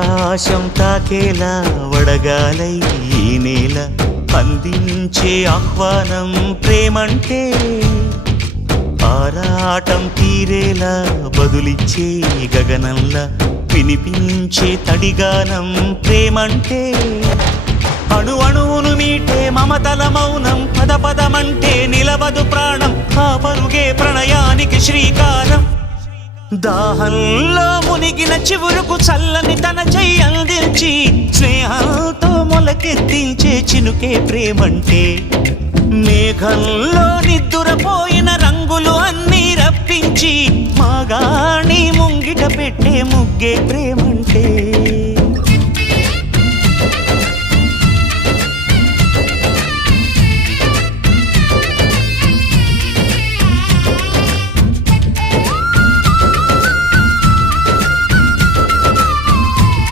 ఆకాశం తాకేలా వడగాలై ఈ నేల అందించే ఆహ్వానం ప్రేమంటే ఆరాటం తీరేలా బదులిచ్చే గగనంలా వినిపించే తడిగానం ప్రేమంటే అణు అణువును మీటే మమతల మౌనం పద పదమంటే నిలవదు ప్రాణం ఆ పరుగే ప్రణయానికి శ్రీకారం దాహంలో మునిగిన చివురుకు చల్లని తన చెయ్యి అందించి స్నేహంతో మొలకెత్తించే చినుకే ప్రేమంటే మేఘంలో నిద్దురపోయిన రంగులు అన్నీ రప్పించి మాగాణి ముంగిట పెట్టే ముగ్గే ప్రేమంటే